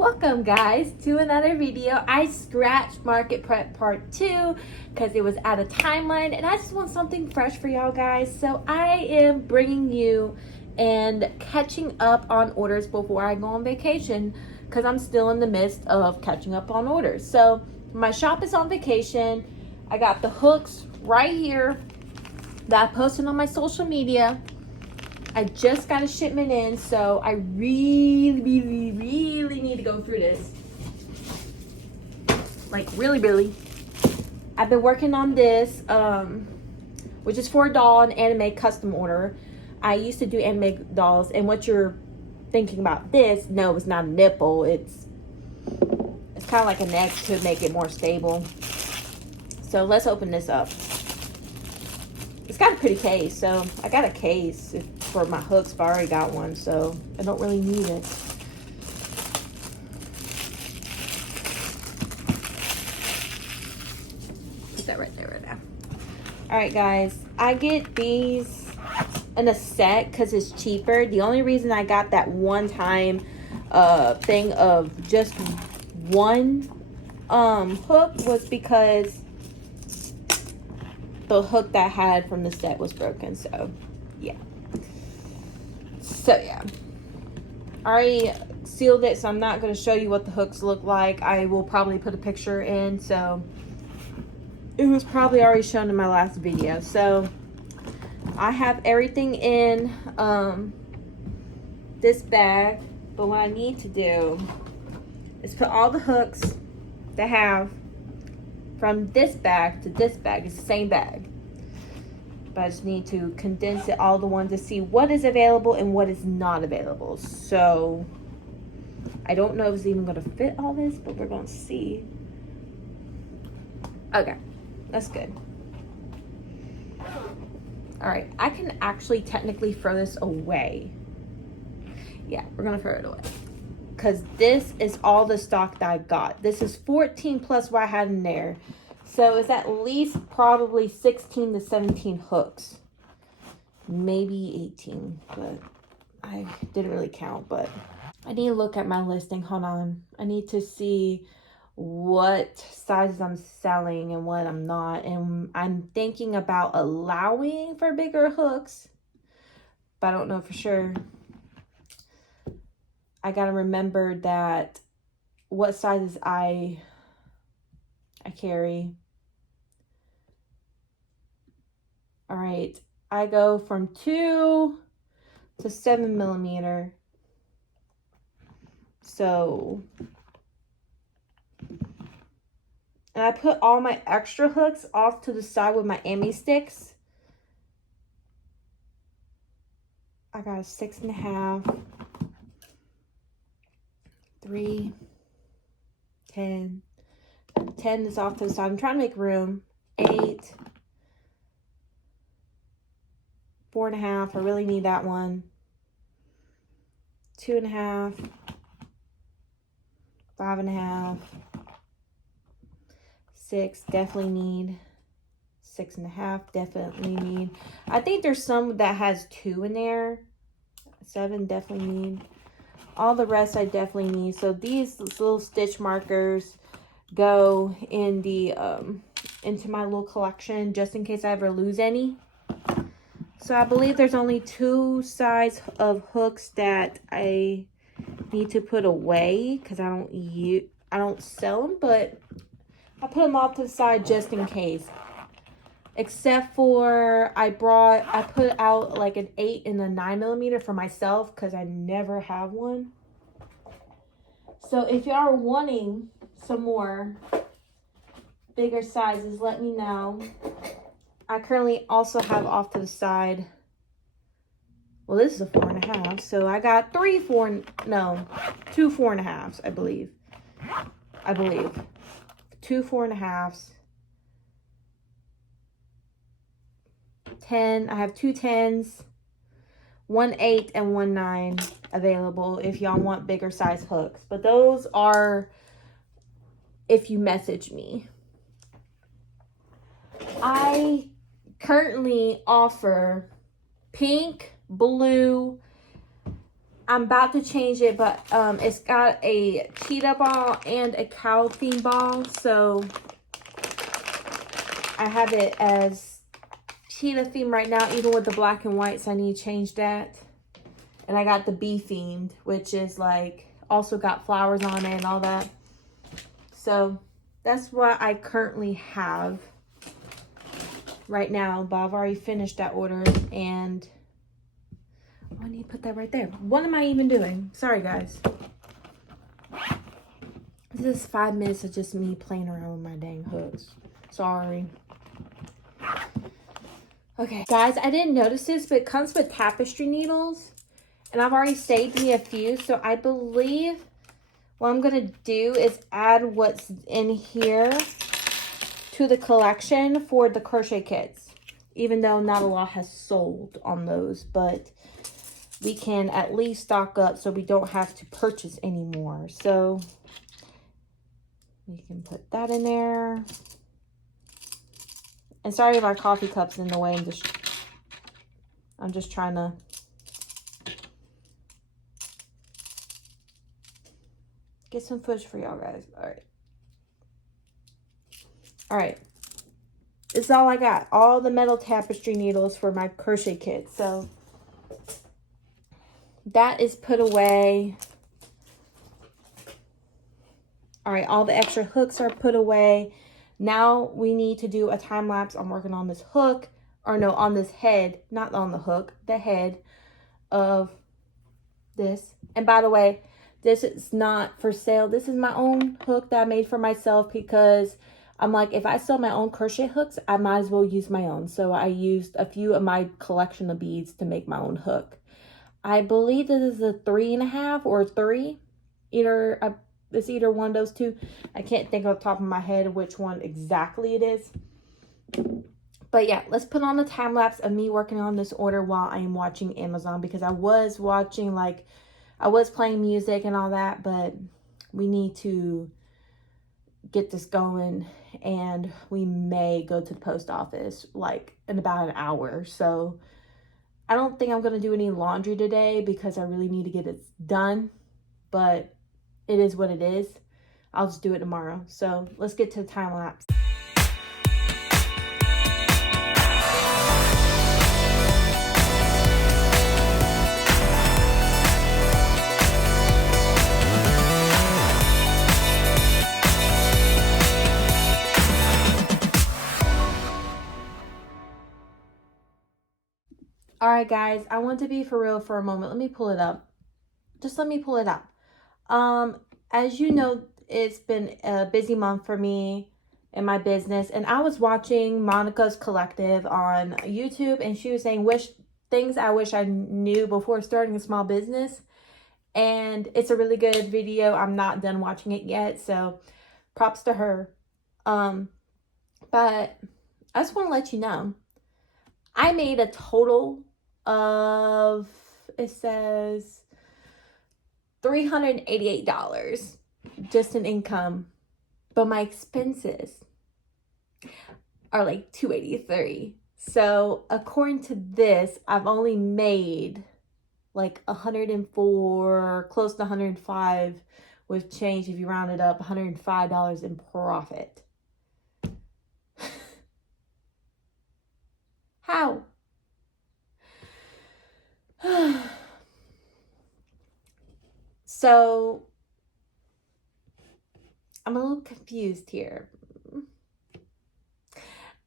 Welcome guys to another video. I scratched market prep part 2 because it was out of timeline and I just want something fresh for y'all guys. So I am bringing you and catching up on orders before I go on vacation because I'm still in the midst of catching up on orders. So my shop is on vacation. I got the hooks right here that I posted on my social media. I just got a shipment in, so I really need to go through this. Like, really. I've been working on this, which is for a doll, an anime custom order. I used to do anime dolls, and what you're thinking about this, no, it's not a nipple. It's kind of like a neck to make it more stable. So let's open this up. It's got a pretty case, so I got a case for my hooks, but I already got one, so I don't really need it. Put that right there right now. All right, guys, I get these in a set because it's cheaper. The only reason I got that one-time thing of just one hook was because the hook that I had from the set was broken, so yeah. I already sealed it, so I'm not going to show you what the hooks look like. I will probably put a picture in, so it was probably already shown in my last video. So I have everything in this bag, but what I need to do is put all the hooks that I have from this bag to this bag. It's the same bag, but I just need to condense it all the one to see what is available and what is not available. So I don't know if it's even going to fit all this, but we're going to see. Okay, that's good. All right, I can actually technically throw this away. Yeah, we're going to throw it away because this is all the stock that I got. This is 14 plus what I had in there. So it's at least probably 16 to 17 hooks. Maybe 18, but I didn't really count. But I need to look at my listing. Hold on. I need to see what sizes I'm selling and what I'm not. And I'm thinking about allowing for bigger hooks, but I don't know for sure. I got to remember that what sizes I carry. All right, I go from 2 to 7 millimeter. So, and I put all my extra hooks off to the side with my Amy sticks. I got a 6.5, 3, 10. 10 is off to the side. I'm trying to make room. 8, 4.5. I really need that one. 2.5, 5.5, 6. Definitely need. 6.5. Definitely need. I think there's some that has 2 in there. 7 definitely need. All the rest I definitely need. So these little stitch markers go in the into my little collection just in case I ever lose any. So I believe there's only 2 sides of hooks that I need to put away because I don't sell them, but I put them off to the side just in case. Except for I put out like an 8 and a 9 millimeter for myself because I never have one. So if y'all are wanting some more bigger sizes, let me know. I currently also have off to the side. Well, this is a 4.5, so I got 2 4.5s, I believe. 2 4.5s. 10. I have 2 10s, 1 8 and 1 9 available if y'all want bigger size hooks. But those are if you message me. I currently offer pink, blue. I'm about to change it, but it's got a cheetah ball and a cow theme ball. So I have it as cheetah theme right now, even with the black and white. So I need to change that. And I got the bee themed, which is like also got flowers on it and all that. So that's what I currently have right now. But I've already finished that order, and I need to put that right there. What am I even doing? Sorry, guys. This is 5 minutes of just me playing around with my dang hooks. Sorry. Okay, guys, I didn't notice this, but it comes with tapestry needles. And I've already saved me a few. So I believe what I'm going to do is add what's in here to the collection for the crochet kits. Even though not a lot has sold on those, but we can at least stock up so we don't have to purchase anymore. So we can put that in there. And sorry if our coffee cup's in the way. I'm just trying to get some footage for y'all guys. All right. This is all I got. All the metal tapestry needles for my crochet kit. So that is put away. All right, all the extra hooks are put away. Now we need to do a time lapse. I'm working on this hook, or no, on this head, not on the hook, the head of this. And by the way, this is not for sale. This is my own hook that I made for myself, because I'm like, if I sell my own crochet hooks, I might as well use my own. So I used a few of my collection of beads to make my own hook. I believe this is a 3.5 or 3. It's either one of those two. I can't think off the top of my head which one exactly it is. But yeah, let's put on a time lapse of me working on this order while I am watching Amazon, because I was watching, like, I was playing music and all that, but we need to get this going, and we may go to the post office like in about an hour. So I don't think I'm going to do any laundry today because I really need to get it done, but it is what it is. I'll just do it tomorrow. So let's get to the time lapse. All right, guys, I want to be for real for a moment. Let me pull it up. Just let me pull it up. As you know, it's been a busy month for me in my business, and I was watching Monica's Collective on YouTube, and she was saying things I wish I knew before starting a small business, and it's a really good video. I'm not done watching it yet, so props to her. But I just want to let you know, I made a total of, it says $388 just in income, but my expenses are like $283. So according to this, I've only made like 104, close to 105 with change, if you round it up, $105 in profit. How? So I'm a little confused here.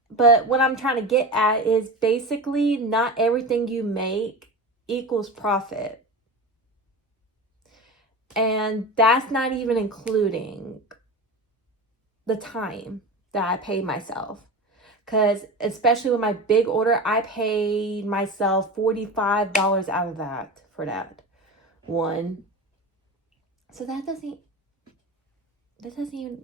But what I'm trying to get at is basically not everything you make equals profit. And that's not even including the time that I paid myself. Because especially with my big order, I paid myself $45 out of that for that one. So that doesn't even,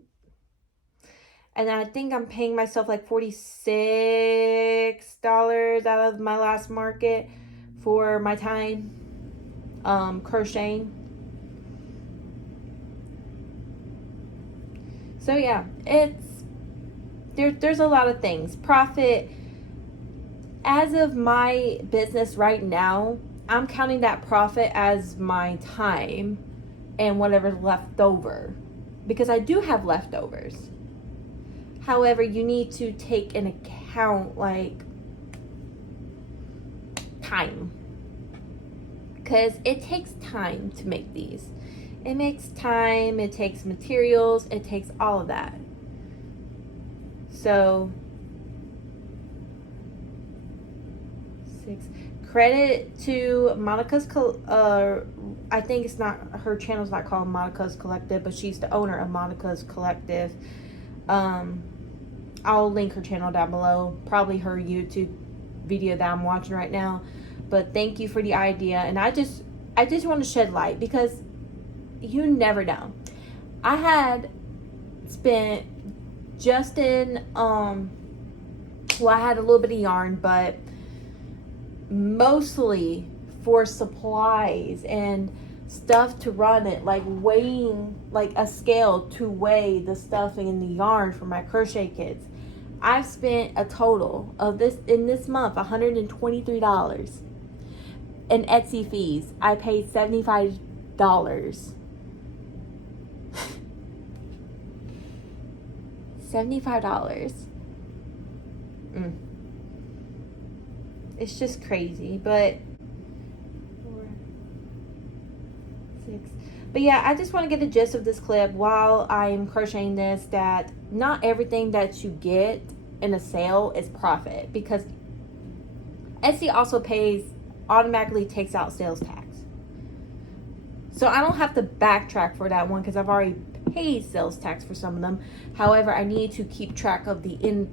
and I think I'm paying myself like $46 out of my last market for my time crocheting. So yeah, there's a lot of things. Profit, as of my business right now, I'm counting that profit as my time and whatever's left over, because I do have leftovers. However, you need to take into account like time, because it takes time to make these. It makes time, it takes materials, it takes all of that. So 6. Credit to Monica's I think it's not, her channel's not called Monica's Collective, but she's the owner of Monica's Collective. I'll link her channel down below, probably her YouTube video that I'm watching right now. But thank you for the idea, and I just want to shed light, because you never know. I had spent just in well, I had a little bit of yarn, but mostly for supplies and stuff to run it, like weighing, like a scale to weigh the stuffing and the yarn for my crochet kits. I've spent a total of this in this month $123. In Etsy fees, I paid $75. $75. It's just crazy, but 4, 6. But yeah, I just want to get the gist of this clip while I'm crocheting this, that not everything that you get in a sale is profit, because Etsy also automatically takes out sales tax. So I don't have to backtrack for that one, because I've already paid sales tax for some of them. However, I need to keep track of the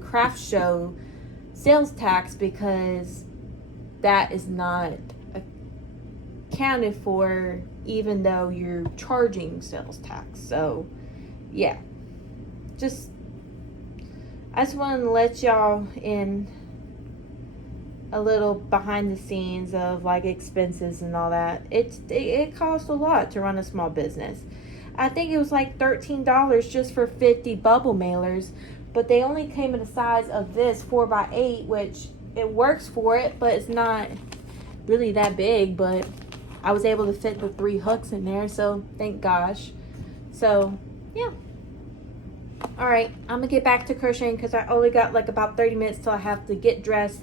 craft show sales tax, because that is not accounted for even though you're charging sales tax. So yeah, I just wanted to let y'all in a little behind the scenes of like expenses and all that. It costs a lot to run a small business. I think it was like $13 just for 50 bubble mailers, but they only came in the size of this 4x8, which it works for it, but it's not really that big. But I was able to fit the 3 hooks in there, so thank gosh. So yeah, all right, I'm gonna get back to crocheting, because I only got like about 30 minutes till I have to get dressed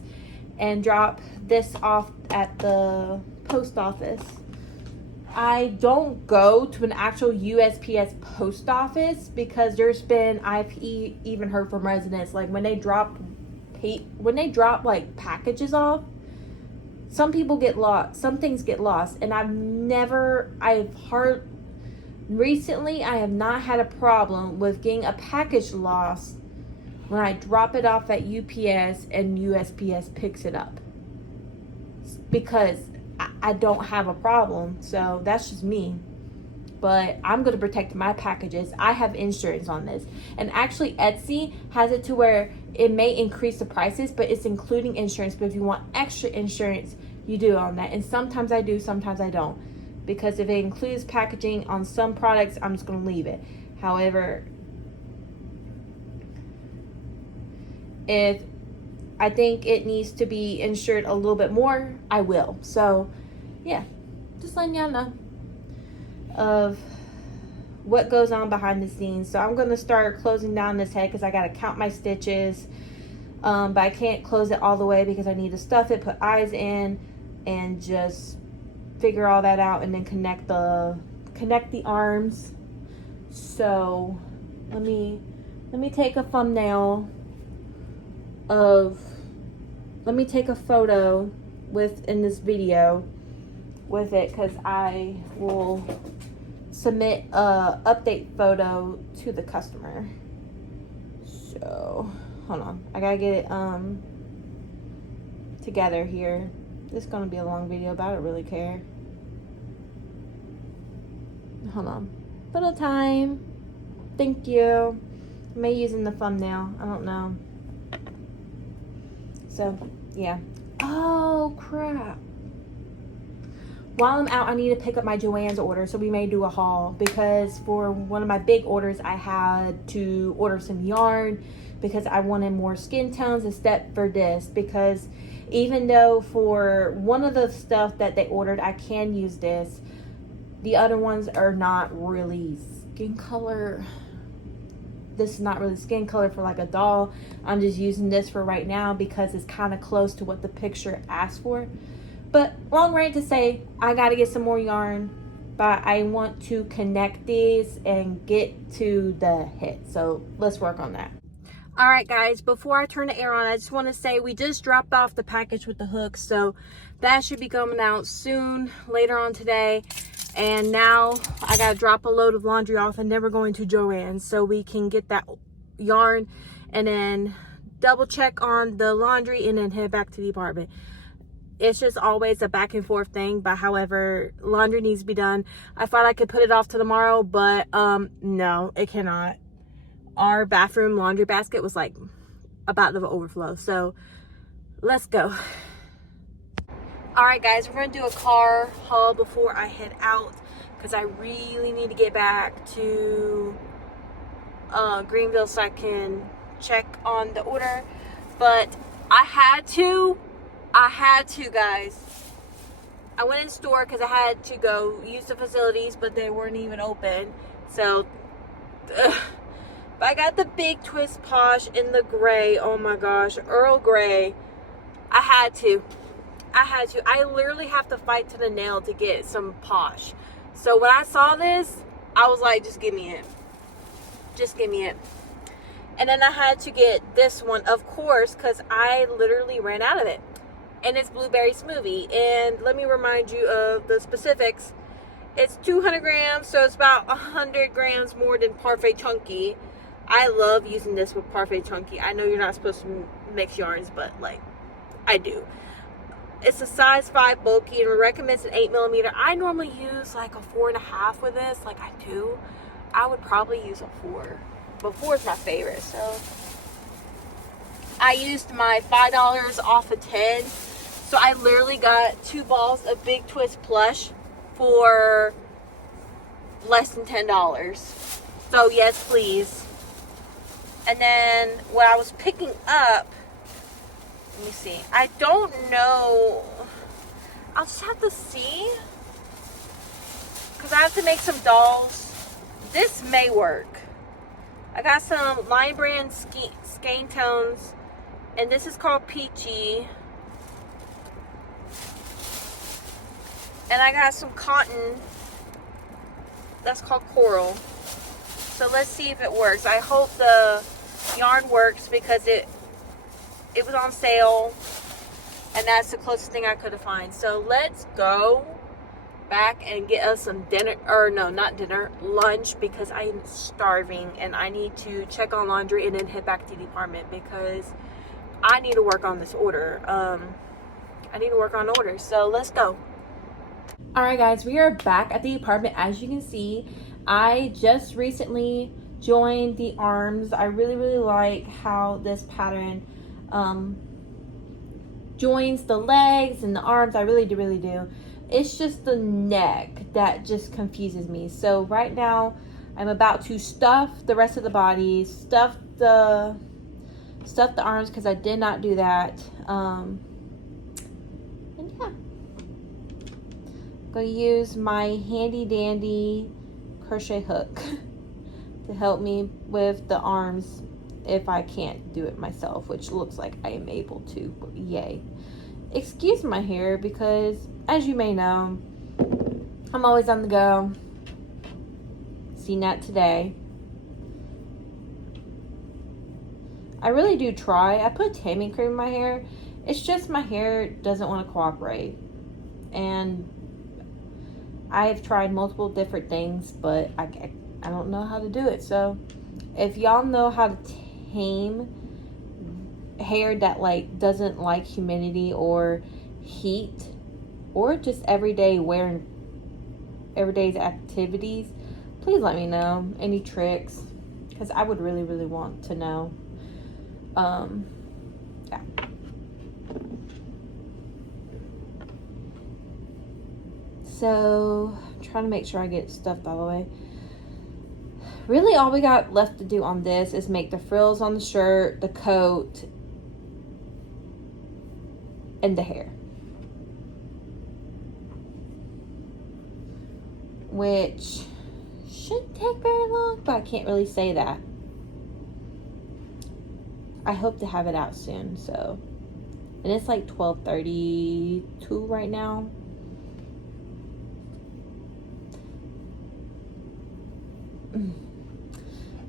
and drop this off at the post office. I don't go to an actual USPS post office, because I've even heard from residents, like when they drop like packages off, some people get lost, some things get lost, and recently I have not had a problem with getting a package lost when I drop it off at UPS and USPS picks it up, because I don't have a problem. So that's just me. But I'm going to protect my packages. I have insurance on this. And actually Etsy has it to where it may increase the prices, but it's including insurance. But if you want extra insurance, you do on that. And sometimes I do, sometimes I don't. Because if it includes packaging on some products, I'm just going to leave it. However, if I think it needs to be insured a little bit more, I will. So yeah, just letting y'all know of what goes on behind the scenes. So I'm going to start closing down this head, because I got to count my stitches, but I can't close it all the way because I need to stuff it, put eyes in, and just figure all that out, and then connect the arms. So let me take a thumbnail of, let me take a photo in this video with it, because I will submit a update photo to the customer. So hold on, I gotta get it together here. This is gonna be a long video, but I don't really care. Hold on, little time. Thank you. I may use in the thumbnail, I don't know. So yeah. Oh crap, while I'm out, I need to pick up my Joann's order, so we may do a haul, because for one of my big orders I had to order some yarn, because I wanted more skin tones, except for this, because Even though for one of the stuff that they ordered, I can use this. The other ones are not really skin color. This is not really skin color for like a doll. I'm just using this for right now because it's kind of close to what the picture asked for. But long rant to say, I got to get some more yarn, but I want to connect these and get to the head. So let's work on that. All right, guys, before I turn the air on, I just want to say we just dropped off the package with the hooks. So that should be coming out soon, later on today. And now I got to drop a load of laundry off, and then we're going to Joann's so we can get that yarn and then double check on the laundry and then head back to the apartment. It's just always a back and forth thing, but however, laundry needs to be done. I thought I could put it off to tomorrow, but no, it cannot. Our bathroom laundry basket was like about to overflow, so let's go. All right, guys, we're gonna do a car haul before I head out because I really need to get back to Greenville so I can check on the order. But I had to, guys. I went in store because I had to go use the facilities, but they weren't even open. So, but I got the Big Twist Posh in the gray. Oh my gosh, Earl Grey. I had to. I literally have to fight to the nail to get some Posh. So when I saw this, I was like, just give me it. Just give me it. And then I had to get this one, of course, because I literally ran out of it. And it's blueberry smoothie. And let me remind you of the specifics. It's 200 grams, so it's about 100 grams more than Parfait Chunky. I love using this with Parfait Chunky. I know you're not supposed to mix yarns, but like, I do. It's a size 5 bulky and recommends an 8mm. I normally use like a 4.5 with this, like I do. I would probably use a 4, but 4 is my favorite. So I used my $5 off of 10. So I literally got 2 balls of Big Twist plush for less than $10. So yes, please. And then what I was picking up, let me see. I don't know. I'll just have to see. Because I have to make some dolls. This may work. I got some Lion Brand skein tones. And this is called Peachy. And I got some cotton. That's called Coral. So let's see if it works. I hope the yarn works because it was on sale. And that's the closest thing I could have found. So let's go back and get us some dinner. Or no, not dinner. Lunch, because I am starving. And I need to check on laundry and then head back to the apartment because I need to work on this order. I need to work on orders. So let's go. Alright guys, we are back at the apartment. As you can see, I just recently joined the arms. I really like how this pattern joins the legs and the arms. I really do. It's just the neck that just confuses me. So right now I'm about to stuff the rest of the body, stuff the arms because I did not do that. And yeah, I'm gonna use my handy dandy crochet hook to help me with the arms if I can't do it myself, which looks like I am able to. Yay. Excuse my hair because, as you may know, I'm always on the go. Seen that today. I really do try. I put tanning cream in my hair. It's just my hair doesn't want to cooperate. And I've tried multiple different things, but I don't know how to do it. So if y'all know how to tame hair that like doesn't like humidity or heat or just everyday activities, please let me know any tricks because I would really want to know. Yeah. So I'm trying to make sure I get stuffed all the way. Really all we got left to do on this is make the frills on the shirt, the coat, and the hair. Which shouldn't take very long, but I can't really say that. I hope to have it out soon, so. And it's like 12:32 right now.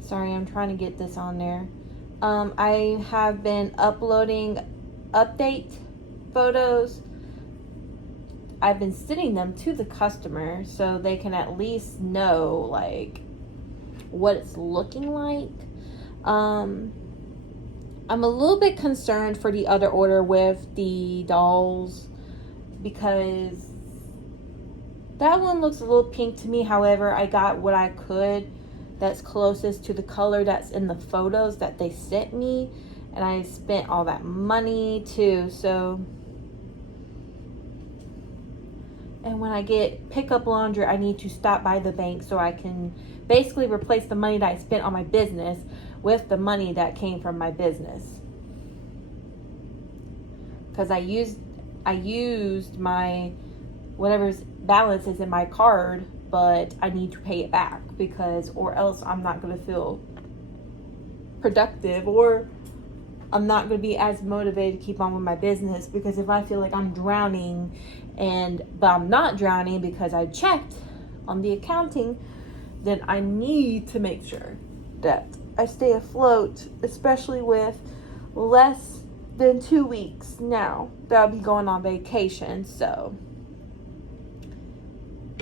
Sorry, I'm trying to get this on there. I have been uploading update photos. I've been sending them to the customer so they can at least know like what it's looking like. I'm a little bit concerned for the other order with the dolls because that one looks a little pink to me. However, I got what I could that's closest to the color that's in the photos that they sent me, and I spent all that money too. So, and when I get pickup laundry, I need to stop by the bank so I can basically replace the money that I spent on my business with the money that came from my business, because I used my whatever's balance is in my card, but I need to pay it back because, or else I'm not going to feel productive, or I'm not going to be as motivated to keep on with my business. Because if I feel like I'm drowning but I'm not drowning because I checked on the accounting, then I need to make sure that I stay afloat, especially with less than 2 weeks now that I'll be going on vacation. So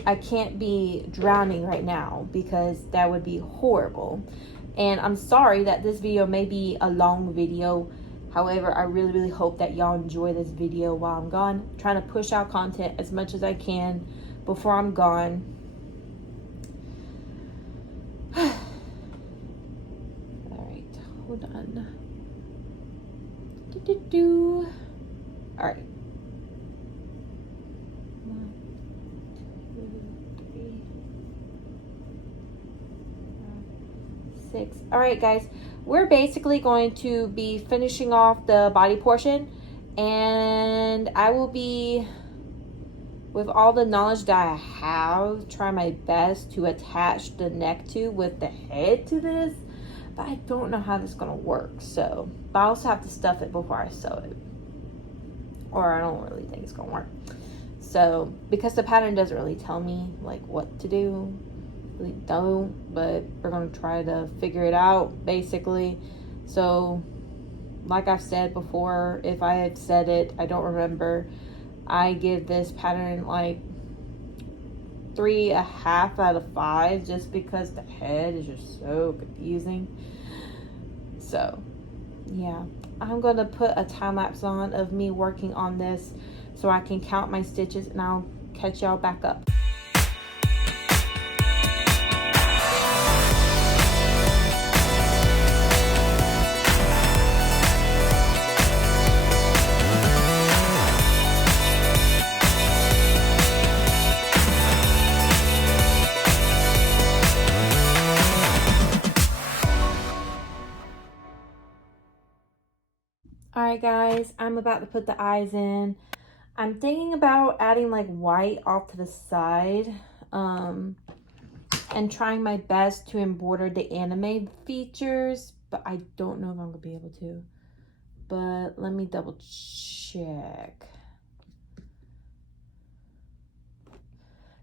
I can't be drowning right now because that would be horrible. And I'm sorry that this video may be a long video. However, I really, really hope that y'all enjoy this video while I'm gone. I'm trying to push out content as much as I can before I'm gone. Alright, hold on. Alright. 1, 2, 3, 4, 5, 6. Alright guys, we're basically going to be finishing off the body portion, and I will be, with all the knowledge that I have, try my best to attach the neck to with the head to this, but I don't know how this is going to work. So, but I also have to stuff it before I sew it, or I don't really think it's going to work. So, because the pattern doesn't really tell me like what to do, really don't, but we're going to try to figure it out basically. So, like I've said before, if I have said it, I don't remember, I give this pattern like 3.5 out of 5 just because the head is just so confusing. So yeah, I'm gonna put a time lapse on of me working on this so I can count my stitches, and I'll catch y'all back up. Alright guys, I'm about to put the eyes in. I'm thinking about adding like white off to the side, and trying my best to embroider the anime features, but I don't know if I'm gonna be able to. But let me double check,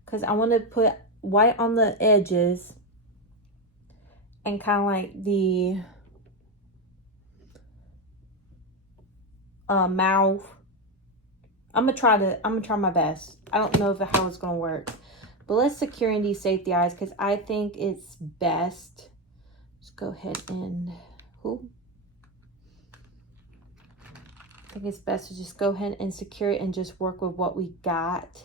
because I want to put white on the edges and kind of like the mouth. I'm gonna try my best. I don't know how it's gonna work, but let's secure in these safety eyes because I think it's best. Let's go ahead and I think it's best to just go ahead and secure it and just work with what we got,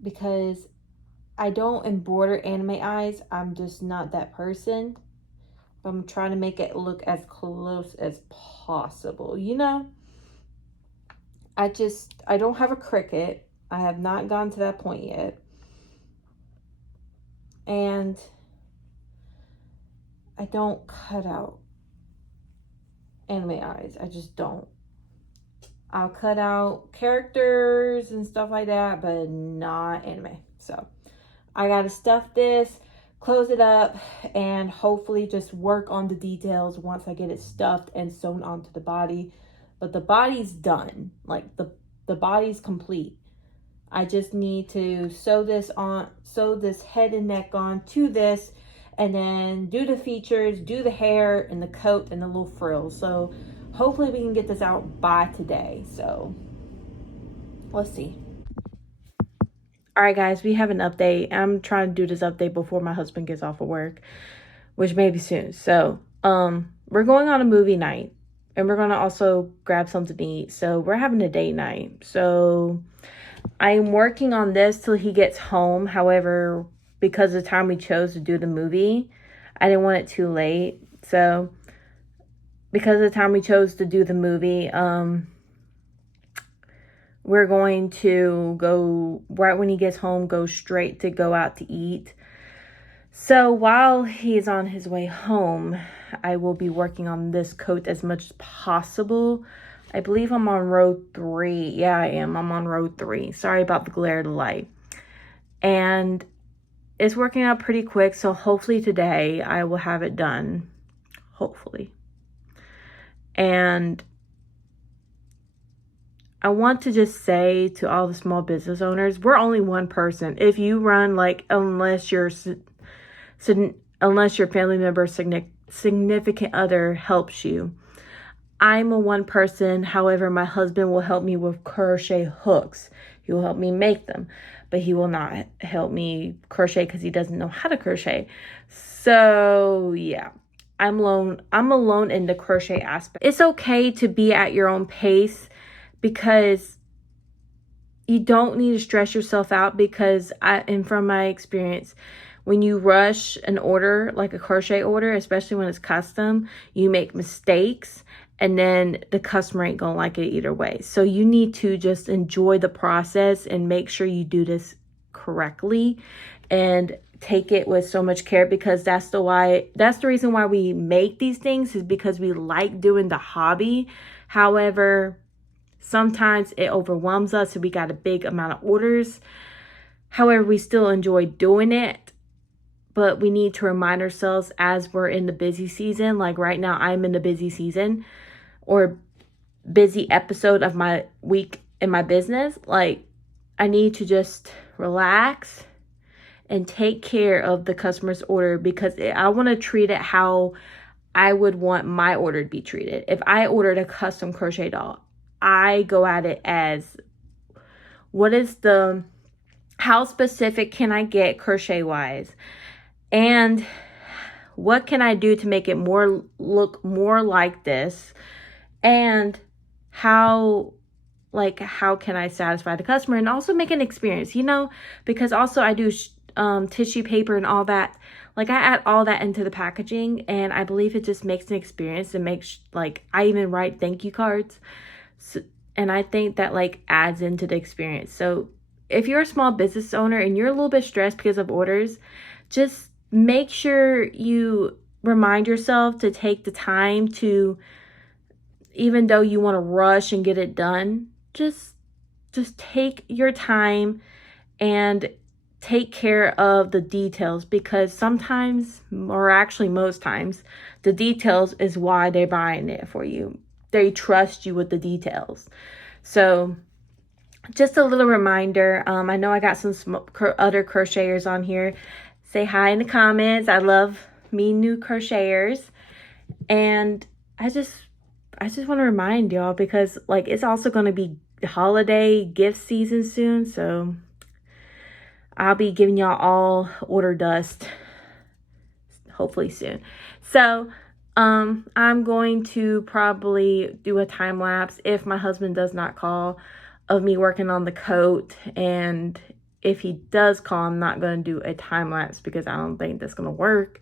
because I don't embroider anime eyes. I'm just not that person. But I'm trying to make it look as close as possible, you know? I don't have a Cricut. I have not gone to that point yet. And I don't cut out anime eyes. I just don't. I'll cut out characters and stuff like that, but not anime. So I gotta stuff this, close it up, and hopefully just work on the details once I get it stuffed and sewn onto the body. But the body's done. Like the body's complete. I just need to sew this head and neck on to this, and then do the features, do the hair and the coat and the little frills. So hopefully we can get this out by today. So let's see. All right, guys, we have an update. I'm trying to do this update before my husband gets off of work, which may be soon. So we're going on a movie night, and we're going to also grab something to eat. So we're having a date night. So I'm working on this till he gets home. However, because of the time we chose to do the movie, I didn't want it too late. So because of the time we chose to do the movie, we're going to go right when he gets home, go straight to go out to eat. So while he's on his way home, I will be working on this coat as much as possible. I believe I'm on row 3. Yeah, I am. I'm on row 3. Sorry about the glare of the light. And it's working out pretty quick, so hopefully today I will have it done. Hopefully. And I want to just say to all the small business owners, we're only one person. If you run, like, unless your family member, significant other helps you, I'm a one person. However, my husband will help me with crochet hooks. He will help me make them, but he will not help me crochet because he doesn't know how to crochet. So yeah, I'm alone in the crochet aspect. It's okay to be at your own pace, because you don't need to stress yourself out, because and from my experience, when you rush an order, like a crochet order, especially when it's custom, you make mistakes, and then the customer ain't gonna like it either way. So you need to just enjoy the process and make sure you do this correctly and take it with so much care, because that's the reason why we make these things, is because we like doing the hobby. However, sometimes it overwhelms us and we got a big amount of orders. However, we still enjoy doing it, but we need to remind ourselves as we're in the busy season. Like right now, I'm in the busy season or busy episode of my week in my business. Like, I need to just relax and take care of the customer's order, because I want to treat it how I would want my order to be treated. If I ordered a custom crochet doll, I go at it as, how specific can I get crochet wise? And what can I do to make it look more like this? And how can I satisfy the customer and also make an experience, because also I do tissue paper and all that. Like, I add all that into the packaging, and I believe it just makes an experience. And makes, I even write thank you cards. So, and I think that adds into the experience. So if you're a small business owner and you're a little bit stressed because of orders, just make sure you remind yourself to take the time to, even though you want to rush and get it done, just take your time and take care of the details, because sometimes, or actually most times, the details is why they're buying it for you. They trust you with the details. So just a little reminder. I know I got some other crocheters on here. Say hi in the comments. I love me new crocheters. And I just want to remind y'all, because it's also going to be holiday gift season soon. So I'll be giving y'all all order dust hopefully soon. So I'm going to probably do a time lapse, if my husband does not call, of me working on the coat. And if he does call, I'm not going to do a time lapse, because I don't think that's going to work.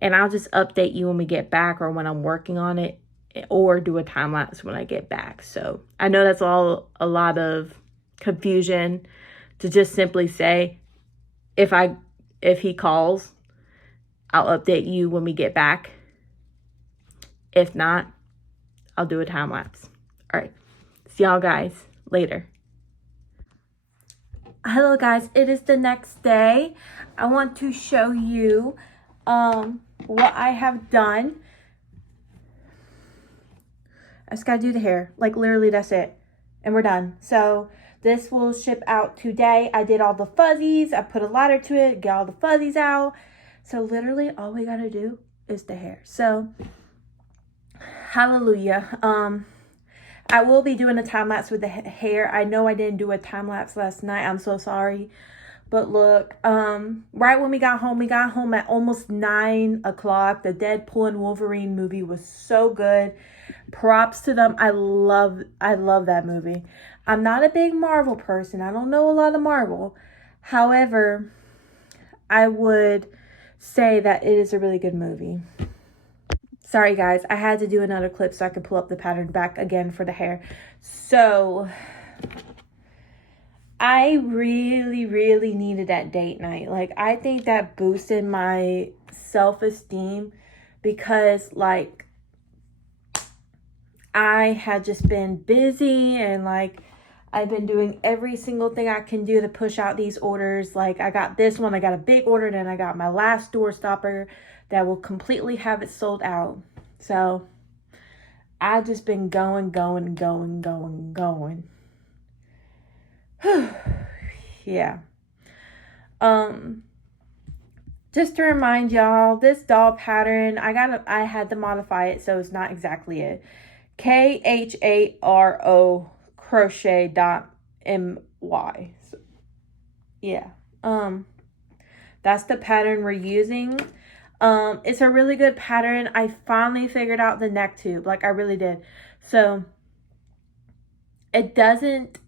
And I'll just update you when we get back, or when I'm working on it, or do a time lapse when I get back. So I know that's all a lot of confusion to just simply say, if he calls, I'll update you when we get back. If not, I'll do a time lapse. All right. See y'all guys later. Hello guys, it is the next day. I want to show you what I have done. I just gotta do the hair, like literally that's it, and we're done. So this will ship out today. I did all the fuzzies, I put a ladder to it, get all the fuzzies out. So literally all we gotta do is the hair. So hallelujah. I will be doing a time lapse with the hair. I know I didn't do a time lapse last night, I'm so sorry. But look, right when we got home at almost 9 o'clock. The Deadpool and Wolverine movie was so good. Props to them. I love that movie. I'm not a big Marvel person. I don't know a lot of Marvel. However, I would say that it is a really good movie. Sorry guys, I had to do another clip so I could pull up the pattern back again for the hair. So I really needed that date night. Like, I think that boosted my self-esteem because, like, I had just been busy and, like, I've been doing every single thing I can do to push out these orders. Like, I got this one, I got a big order, then I got my last doorstopper that will completely have it sold out. So, I've just been going. Yeah. Just to remind y'all, this doll pattern, I had to modify it so it's not exactly it. Crochet.my. So, yeah. That's the pattern we're using. It's a really good pattern. I finally figured out the neck tube. Like, I really did. So, it doesn't,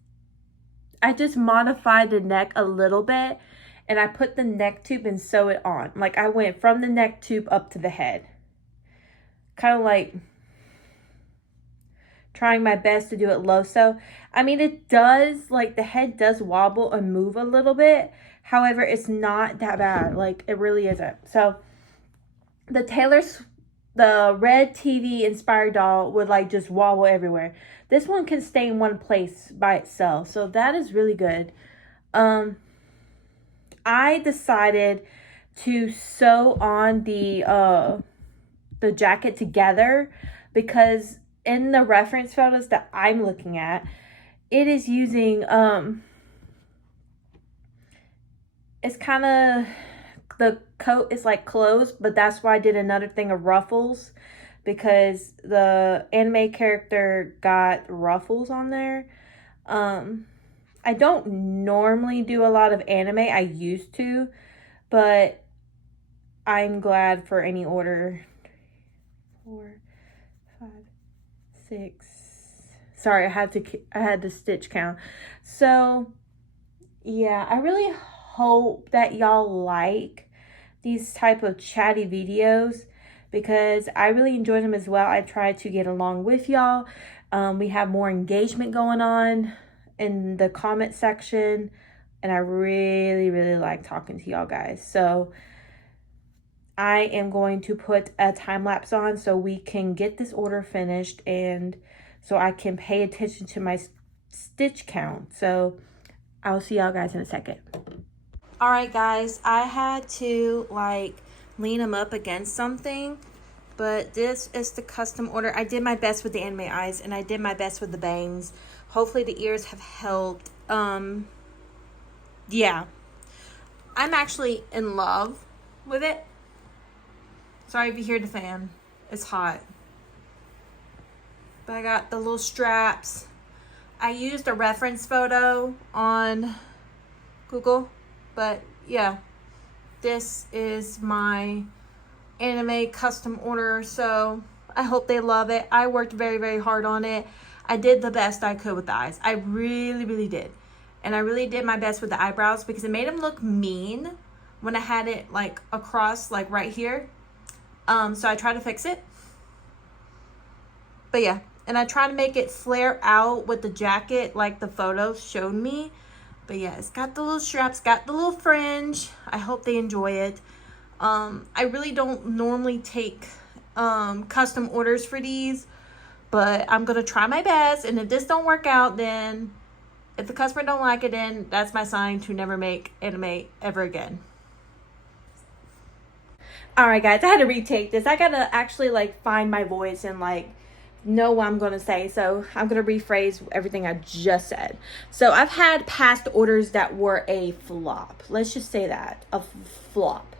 I just modified the neck a little bit and I put the neck tube and sew it on. Like, I went from the neck tube up to the head. Kind of like trying my best to do it low sew. I mean, it does, like, the head does wobble and move a little bit. However, it's not that bad. Like, it really isn't. So, the red TV inspired doll would, like, just wobble everywhere. This one can stay in one place by itself. So that is really good. I decided to sew on the jacket together because in the reference photos that I'm looking at, it is using, it's kind of, the coat is like closed, but that's why I did another thing of ruffles because the anime character got ruffles on there. I don't normally do a lot of anime. I used to, but I'm glad for any order. 4, 5, 6. Sorry, I had to stitch count. So, yeah, I really hope that y'all like these type of chatty videos because I really enjoy them as well. I try to get along with y'all. We have more engagement going on in the comment section and I really like talking to y'all guys. So I am going to put a time lapse on so we can get this order finished and so I can pay attention to my stitch count. So I'll see y'all guys in a second. All right, guys, I had to, like, lean them up against something, but this is the custom order. I did my best with the anime eyes, and I did my best with the bangs. Hopefully the ears have helped. Yeah. I'm actually in love with it. Sorry if you hear the fan. It's hot. But I got the little straps. I used a reference photo on Google. But yeah, this is my anime custom order. So I hope they love it. I worked very hard on it. I did the best I could with the eyes. I really did. And I really did my best with the eyebrows because it made them look mean when I had it like across, like right here. So I tried to fix it. But yeah, and I tried to make it flare out with the jacket like the photos showed me. But yeah, it's got the little straps, got the little fringe. I hope they enjoy it. I really don't normally take custom orders for these, But I'm going to try my best. And if this don't work out, then if the customer don't like it, then that's my sign to never make anime ever again. Alright guys, I had to retake this. I gotta actually like find my voice and like know what I'm gonna say. So I'm gonna rephrase everything I just said. So I've had past orders that were a flop. Let's just say that. A flop.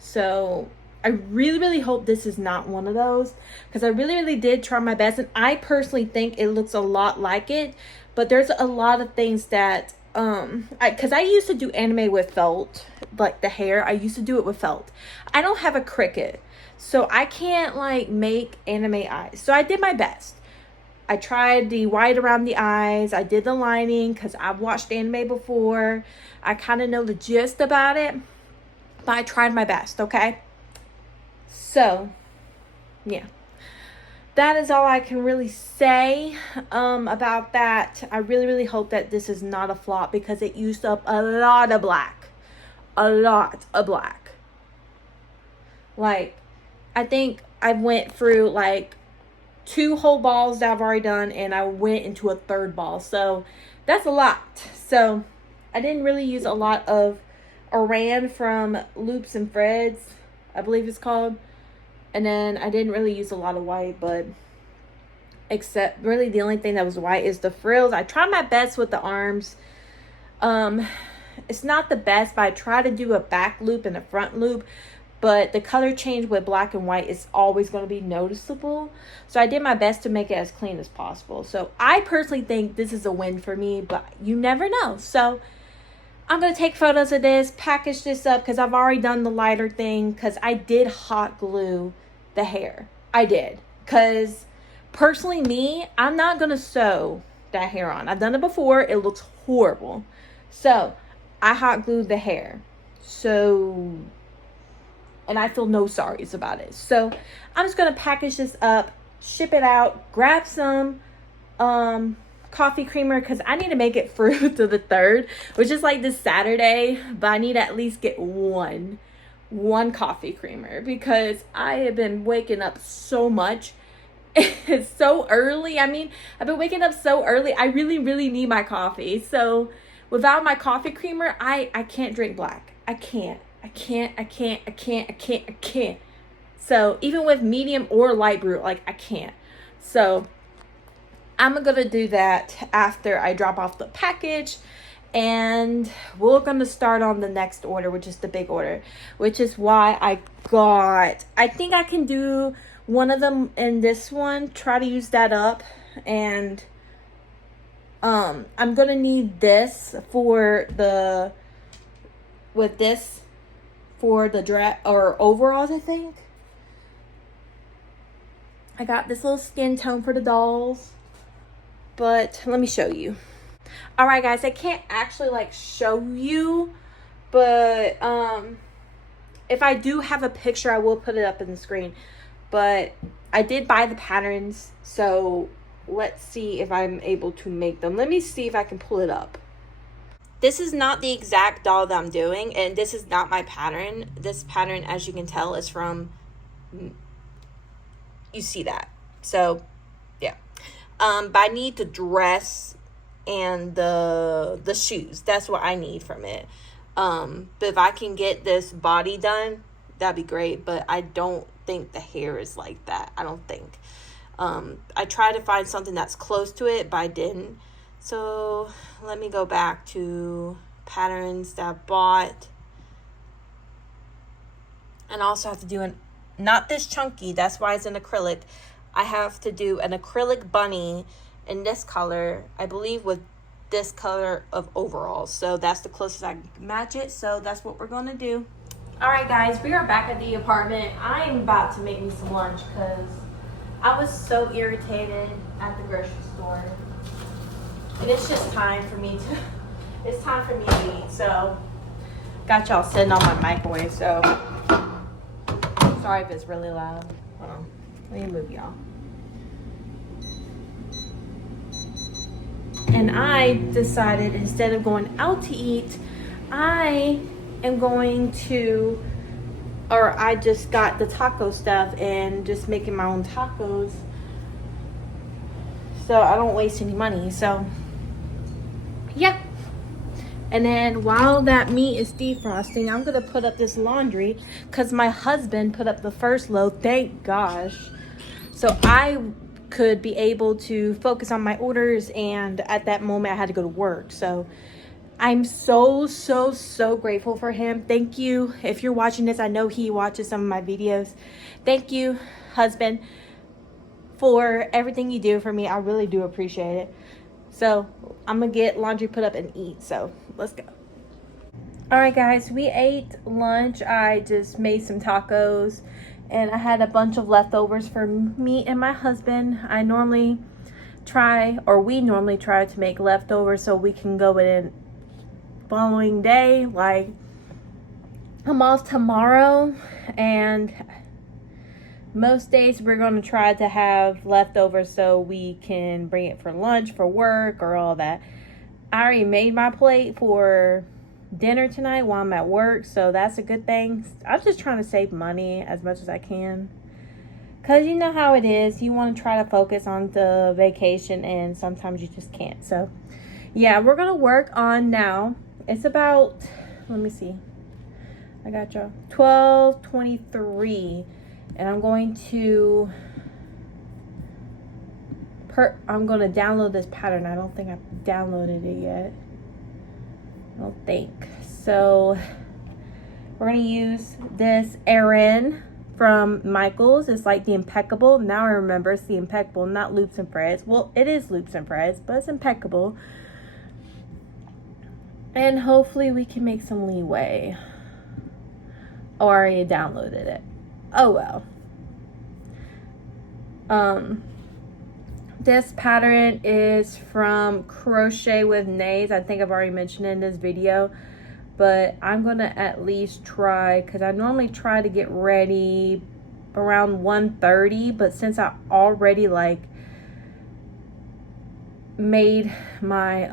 So I really hope this is not one of those, because I really did try my best, and I personally think it looks a lot like it, but there's a lot of things that because I used to do anime with felt, like the hair, I used to do it with felt. I don't have a Cricut, so I can't like make anime eyes. So I did my best. I tried the white around the eyes. I did the lining because I've watched anime before. I kind of know the gist about it, but I tried my best, okay? So, yeah. That is all I can really say about that. I really hope that this is not a flop, because it used up a lot of black. A lot of black. Like, I think I went through like 2 whole balls that I've already done, and I went into a 3rd ball. So, that's a lot. So, I didn't really use a lot of errands from Loops and Threads, I believe it's called. And then I didn't really use a lot of white, but except really the only thing that was white is the frills. I tried my best with the arms. It's not the best, but I try to do a back loop and a front loop. But the color change with black and white is always going to be noticeable. So I did my best to make it as clean as possible. So I personally think this is a win for me, but you never know. So I'm going to take photos of this, package this up, because I've already done the lighter thing, because I did hot glue the hair. I did. Because personally me, I'm not going to sew that hair on. I've done it before. It looks horrible. So I hot glued the hair. So, and I feel no sorries about it. So I'm just going to package this up, ship it out, grab some coffee creamer, because I need to make it through to the 3rd, which is like this Saturday, but I need to at least get one coffee creamer, because I have been waking up so much. It's so early. I mean, I've been waking up so early. I really need my coffee. So without my coffee creamer, I can't drink black. I can't. So even with medium or light brew, like I can't. So I'm gonna do that after I drop off the package, and we're gonna start on the next order, which is the big order, which is why I think I can do one of them in this one, try to use that up. And I'm gonna need this for the dress or overalls. I think I got this little skin tone for the dolls, but let me show you. All right guys, I can't actually like show you, but if I do have a picture, I will put it up in the screen. But I did buy the patterns, so let's see if I'm able to make them. Let me see if I can pull it up. This is not the exact doll that I'm doing, and this is not my pattern. This pattern, as you can tell, is from, you see that. So yeah, but I need the dress and the shoes. That's what I need from it. But if I can get this body done, that'd be great. But I don't think the hair is like that. I don't think. I tried to find something that's close to it, but I didn't. So let me go back to patterns that I bought. And I also have to do not this chunky, that's why it's an acrylic. I have to do an acrylic bunny in this color, I believe, with this color of overalls. So that's the closest I can match it. So that's what we're going to do. All right, guys, we are back at the apartment. I'm about to make me some lunch because I was so irritated at the grocery store. And it's just time for me to, it's time for me to eat. So got y'all sitting on my microwave. So sorry if it's really loud. Hold on, let me move y'all. And I decided, instead of going out to eat, I am going to, or I just got the taco stuff and just making my own tacos. so I don't waste any money. So yeah. And then while that meat is defrosting, I'm gonna put up this laundry because my husband put up the first load, thank gosh. So I could be able to focus on my orders, and at that moment I had to go to work. So I'm so grateful for him. Thank you. If you're watching this, I know he watches some of my videos. Thank you, husband, for everything you do for me. I really do appreciate it. So I'm gonna get laundry put up and eat. So let's go. All right, guys, we ate lunch. I just made some tacos and I had a bunch of leftovers for me and my husband. We normally try to make leftovers so we can go in following day. Like, I'm off tomorrow, and most days we're going to try to have leftovers so we can bring it for lunch, for work, or all that. I already made my plate for dinner tonight while I'm at work, so that's a good thing. I'm just trying to save money as much as I can, because you know how it is. You want to try to focus on the vacation, and sometimes you just can't. So yeah, we're gonna work on now. It's about, let me see, I got y'all, 12:23, and I'm going to download this pattern. I don't think I've downloaded it yet. I don't think. So we're going to use this errand from Michaels. It's like the Impeccable. Now I remember it's the Impeccable, not Loops and Threads. Well, it is Loops and Threads, but it's Impeccable. And hopefully we can make some leeway. Oh, I already downloaded it. Oh well. This pattern is from Crochet.my. I think I've already mentioned it in this video, but I'm gonna at least try, because I normally try to get ready around 1:30, but since I already like made my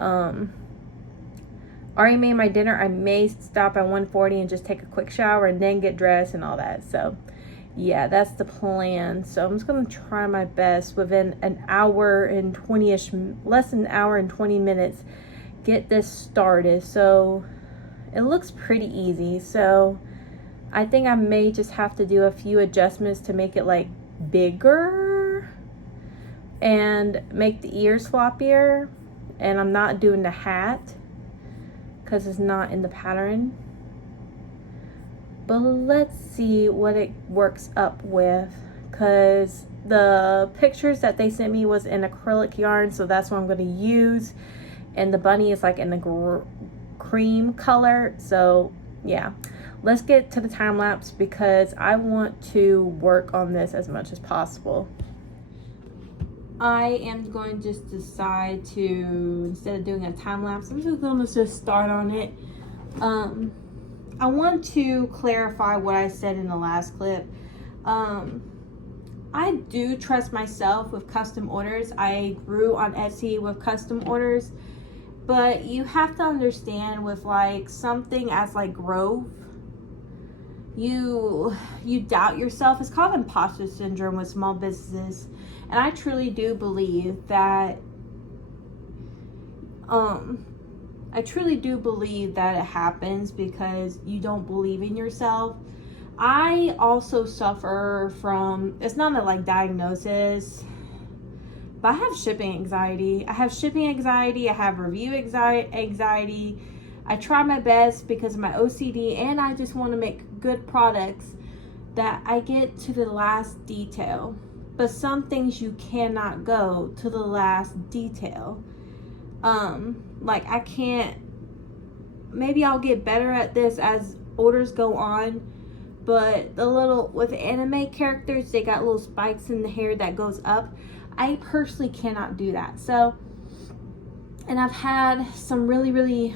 dinner, I may stop at 1:40 and just take a quick shower and then get dressed and all that. So yeah, that's the plan. So I'm just gonna try my best within an hour and 20-ish, less than an hour and 20 minutes, get this started. So it looks pretty easy. So I think I may just have to do a few adjustments to make it like bigger and make the ears floppier. And I'm not doing the hat because it's not in the pattern. But let's see what it works up with, because the pictures that they sent me was in acrylic yarn, so that's what I'm going to use. And the bunny is like in the cream color. So yeah, let's get to the time lapse because I want to work on this as much as possible. I am going to just decide to, instead of doing a time lapse, I'm just going to just start on it. I want to clarify what I said in the last clip. I do trust myself with custom orders. I grew on Etsy with custom orders, but you have to understand with like something as like growth, you doubt yourself. It's called imposter syndrome with small businesses, and I truly do believe that it happens because you don't believe in yourself. I also suffer from, it's not a like diagnosis, but I have shipping anxiety. I have review anxiety. I try my best because of my OCD, and I just want to make good products that I get to the last detail. But some things you cannot go to the last detail. Like I can't, maybe I'll get better at this as orders go on, but with anime characters, they got little spikes in the hair that goes up. I personally cannot do that. So, and I've had some really,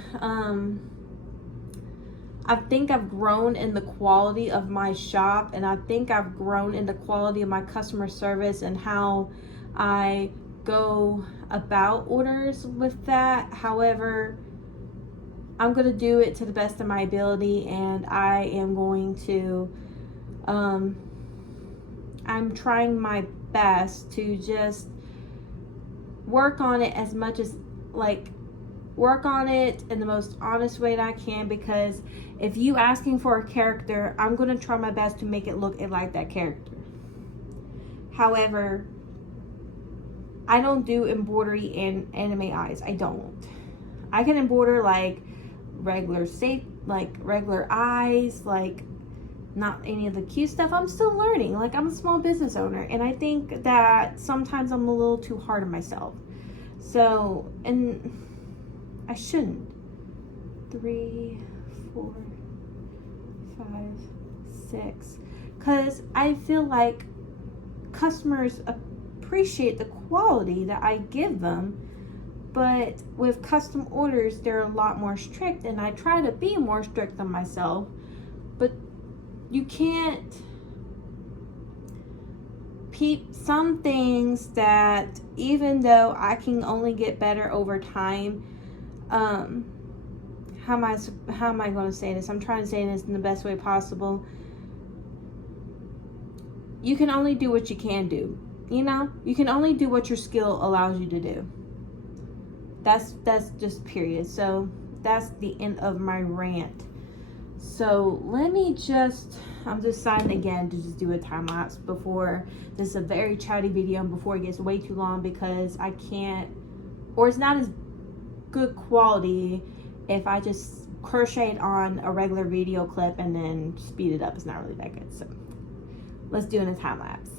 I think I've grown in the quality of my shop, and I think I've grown in the quality of my customer service and how I go about orders with that. However, I'm going to do it to the best of my ability, and I am going to I'm trying my best to just work on it as much as, like, work on it in the most honest way that I can, because if you asking for a character, I'm going to try my best to make it look like that character. However, I don't do embroidery in anime eyes. I don't. I can embroider like regular eyes, like not any of the cute stuff. I'm still learning. Like, I'm a small business owner, and I think that sometimes I'm a little too hard on myself. So, and I shouldn't. 3, 4, 5, 6. Because I feel like customers appreciate the quality that I give them. But with custom orders, they're a lot more strict, and I try to be more strict on myself. But you can't peep some things that, even though I can only get better over time, how am I going to say this? I'm trying to say this in the best way possible. You can only do what you can do. You know, you can only do what your skill allows you to do. That's just period. So that's the end of my rant. So let me I'm deciding again to just do a time lapse before this is a very chatty video and before it gets way too long, because I can't, or it's not as good quality if I just crocheted on a regular video clip and then speed it up. It's not really that good. So let's do it in a time lapse.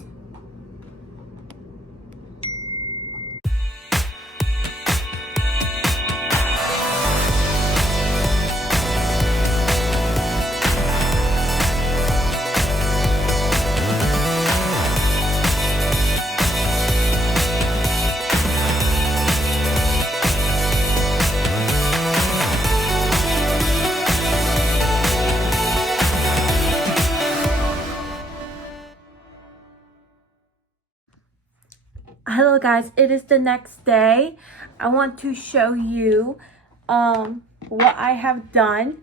Hello guys, it is the next day. I want to show you what I have done.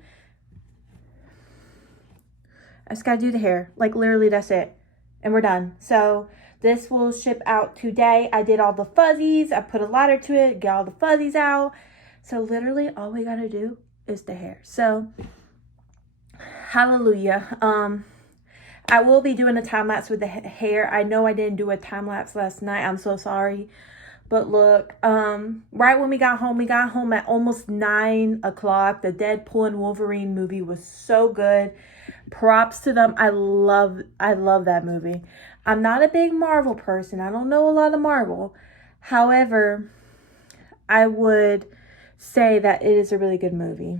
I just gotta do the hair, like literally that's it, and we're done. So this will ship out today. I did all the fuzzies, I put a ladder to it, get all the fuzzies out. So literally all we gotta do is the hair. So hallelujah. I will be doing a time lapse with the hair. I know I didn't do a time lapse last night. I'm so sorry. But look, right when we got home at almost 9 o'clock. The Deadpool and Wolverine movie was so good. Props to them. I love that movie. I'm not a big Marvel person. I don't know a lot of Marvel. However, I would say that it is a really good movie.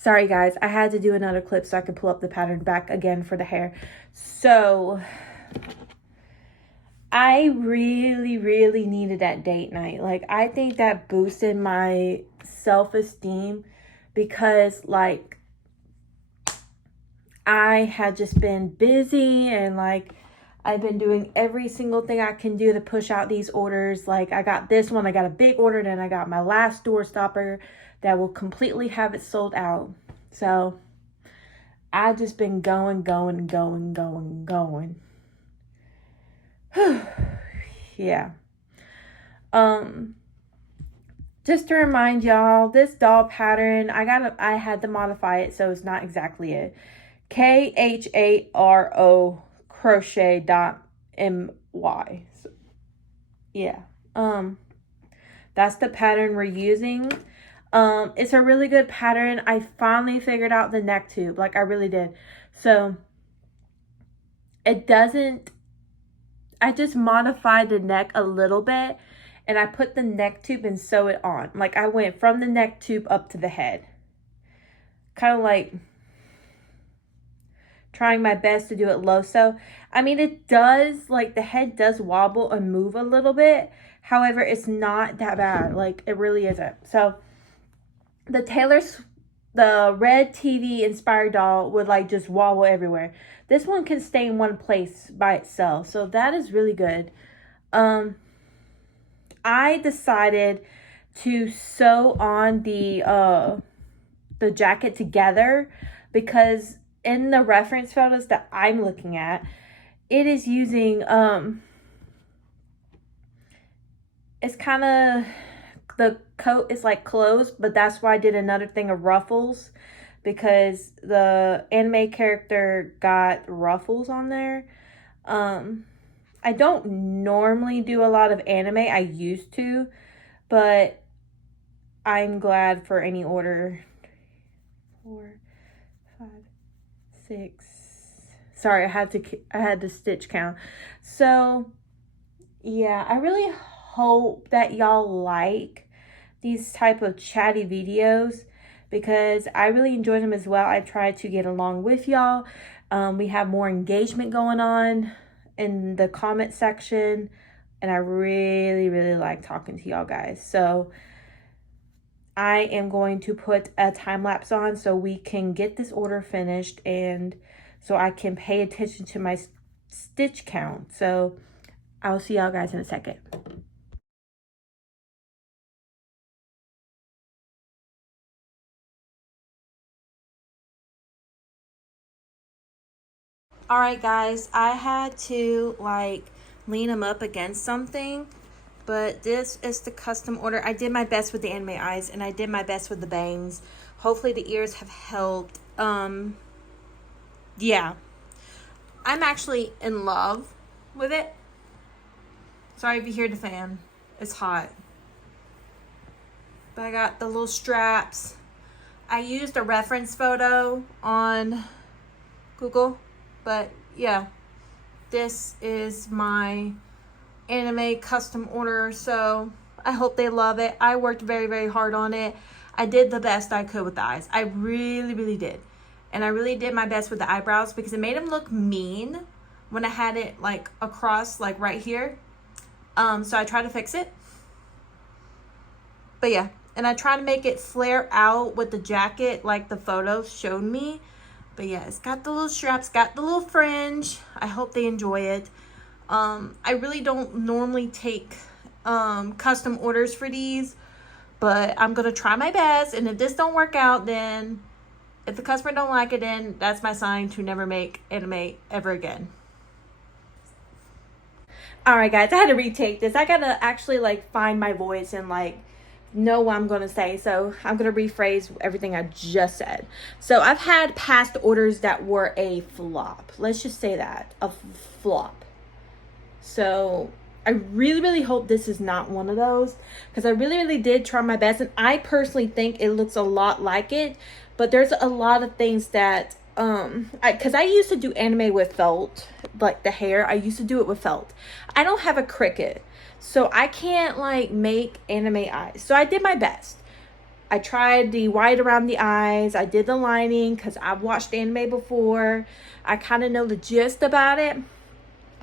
Sorry guys, I had to do another clip so I could pull up the pattern back again for the hair. So I really needed that date night. Like, I think that boosted my self-esteem, because like I had just been busy, and like I've been doing every single thing I can do to push out these orders. Like, I got this one, I got a big order, then I got my last doorstopper that will completely have it sold out. So I've just been going. Yeah. Just to remind y'all, this doll pattern, I had to modify it, so it's not exactly it. Kharocrochet.my. So, yeah. That's the pattern we're using. It's a really good pattern. I finally figured out the neck tube. Like, I really did. So it doesn't, I just modified the neck a little bit, and I put the neck tube and sew it on. Like, I went from the neck tube up to the head. Kind of like trying my best to do it low sew. I mean, it does, like, the head does wobble and move a little bit. However, it's not that bad. Like, it really isn't. So the red TV inspired doll would like just wobble everywhere. This one can stay in one place by itself. So that is really good. I decided to sew on the jacket together, because in the reference photos that I'm looking at, it is using it's kind of, the coat is like closed, but that's why I did another thing of ruffles, because the anime character got ruffles on there. I don't normally do a lot of anime. I used to, but I'm glad for any order. 4, 5, 6. Sorry, I had to stitch count. So, yeah, I really hope that y'all like these type of chatty videos, because I really enjoy them as well. I try to get along with y'all. We have more engagement going on in the comment section, and I really like talking to y'all guys. So I am going to put a time lapse on so we can get this order finished, and so I can pay attention to my stitch count. So I'll see y'all guys in a second. All right, guys, I had to like lean them up against something, but this is the custom order. I did my best with the anime eyes, and I did my best with the bangs. Hopefully the ears have helped. Yeah, I'm actually in love with it. Sorry if you hear the fan, it's hot. But I got the little straps. I used a reference photo on Google, but yeah, this is my anime custom order, so I hope they love it. I worked very hard on it. I did the best I could with the eyes. I really did. And I really did my best with the eyebrows, because it made them look mean when I had it like across, like right here. So I tried to fix it. But yeah, and I tried to make it flare out with the jacket like the photos showed me. But yeah, it's got the little straps, got the little fringe. I hope they enjoy it. I really don't normally take custom orders for these, but I'm gonna try my best. And if this don't work out, then if the customer don't like it, then that's my sign to never make anime ever again. All right, guys, I had to retake this. I gotta actually like find my voice and like know what I'm gonna say, so I'm gonna rephrase everything I just said. So I've had past orders that were a flop. Let's just say that, a flop. So I really hope this is not one of those, because I really did try my best, and I personally think it looks a lot like it, but there's a lot of things that because I used to do anime with felt, like the hair, I used to do it with felt. I don't have a Cricut, so I can't like make anime eyes. So I did my best. I tried the white around the eyes. I did the lining because I've watched anime before. I kind of know the gist about it,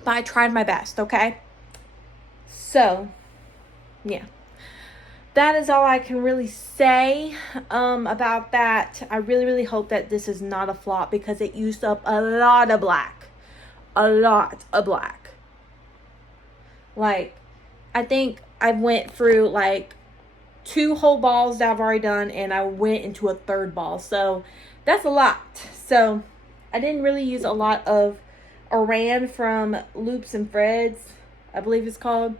but I tried my best, okay? So, yeah. That is all I can really say about that. I really hope that this is not a flop, because it used up a lot of black. A lot of black. Like, I think I went through like 2 whole balls that I've already done, and I went into a 3rd ball. So that's a lot. So I didn't really use a lot of errands from Loops and Threads, I believe it's called.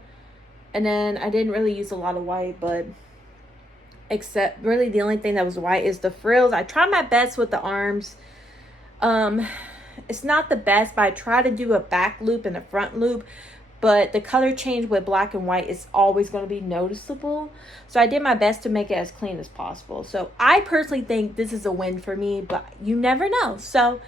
And then I didn't really use a lot of white, but except really the only thing that was white is the frills. I tried my best with the arms. It's not the best, but I try to do a back loop and a front loop. But the color change with black and white is always going to be noticeable. So I did my best to make it as clean as possible. So I personally think this is a win for me, but you never know. So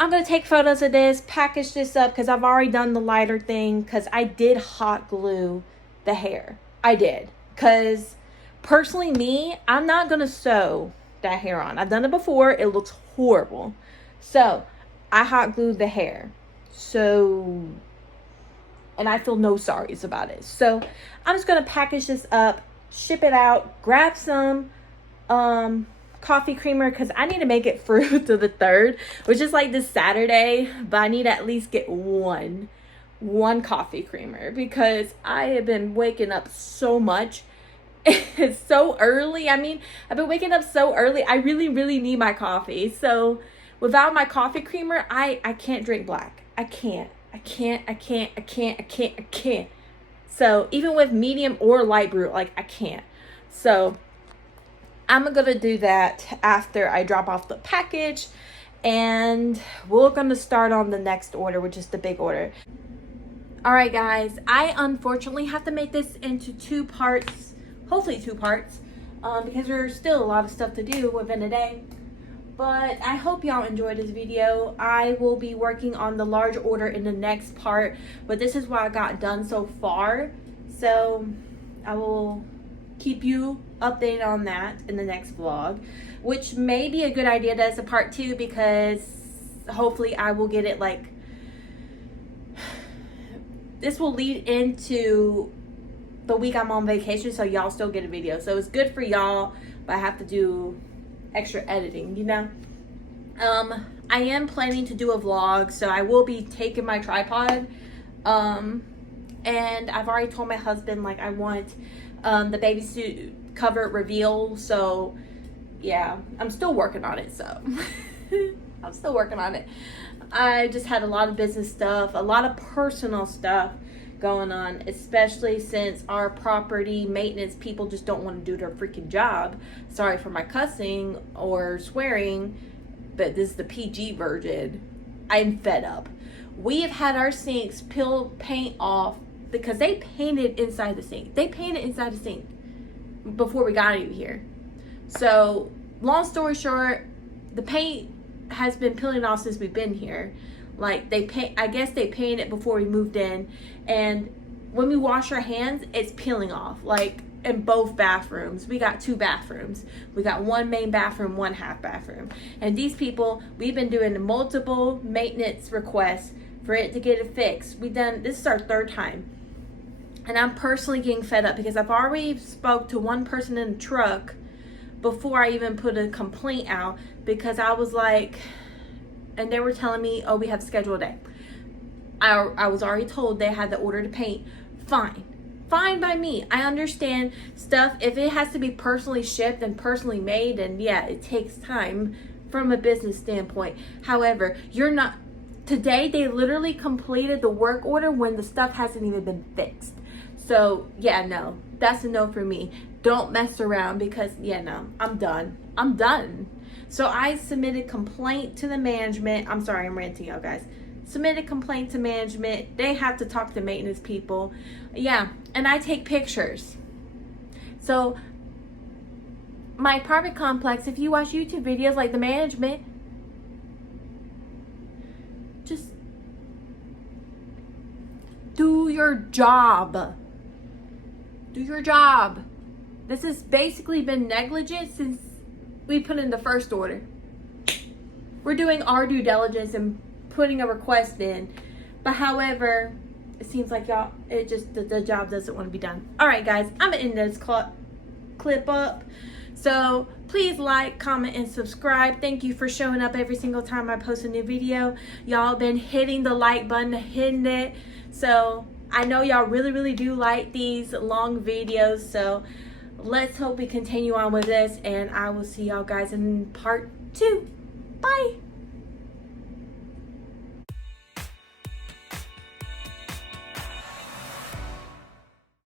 I'm going to take photos of this, package this up, because I've already done the lighter thing, because I did hot glue the hair. I did. Because personally me, I'm not going to sew that hair on. I've done it before. It looks horrible. So I hot glued the hair. So, and I feel no sorries about it. So I'm just going to package this up, ship it out, grab some coffee creamer, because I need to make it through to the 3rd, which is like this Saturday, but I need to at least get one coffee creamer, because I have been waking up so much. It's so early. I mean, I've been waking up so early. I really need my coffee. So without my coffee creamer, I can't drink black. I can't. So even with medium or light blue, like I can't. So I'm gonna do that after I drop off the package, and we're gonna start on the next order, which is the big order. All right, guys, I unfortunately have to make this into 2 parts, hopefully 2 parts, because there's still a lot of stuff to do within a day. But I hope y'all enjoyed this video. I will be working on the large order in the next part, but this is what I got done so far. So I will keep you updated on that in the next vlog, which may be a good idea as a part 2, because hopefully I will get it like, this will lead into the week I'm on vacation, so y'all still get a video. So it's good for y'all, but I have to do extra editing, you know. I am planning to do a vlog, so I will be taking my tripod, and I've already told my husband, like, I want the baby suit cover reveal. So yeah, I'm still working on it. So I'm still working on it. I just had a lot of business stuff, a lot of personal stuff going on, especially since our property maintenance people just don't want to do their freaking job. Sorry for my cussing or swearing, but this is the PG version. I'm fed up. We have had our sinks peel paint off because they painted inside the sink. They painted inside the sink before we got in here. So long story short, the paint has been peeling off since we've been here. Like, I guess they painted before we moved in, and when we wash our hands, it's peeling off. Like, in both bathrooms. We got 2 bathrooms. We got 1 main bathroom, 1 half bathroom. And these people, we've been doing multiple maintenance requests for it to get it fixed. This is our 3rd time. And I'm personally getting fed up because I've already spoke to one person in the truck before I even put a complaint out, because I was like, and they were telling me, oh, we have to schedule a day. I was already told they had the order to paint. Fine by me. I understand stuff, if it has to be personally shipped and personally made, and yeah, it takes time from a business standpoint. However, today they literally completed the work order when the stuff hasn't even been fixed. So yeah, no, that's a no for me. Don't mess around, because yeah, no, I'm done. So I submitted complaint to the management. I'm sorry, I'm ranting, y'all guys. Submitted complaint to management. They have to talk to maintenance people. Yeah, and I take pictures. So my apartment complex, if you watch YouTube videos, like, the management, just do your job. Do your job. This has basically been negligent since we put in the first order. We're doing our due diligence and putting a request in, but however, it seems like y'all, the job doesn't want to be done. All right, guys, I'm gonna end this clip up. So please like, comment, and subscribe. Thank you for showing up every single time I post a new video. Y'all been hitting the like button, hitting it. So I know y'all really do like these long videos. So let's hope we continue on with this, and I will see y'all guys in part 2. Bye.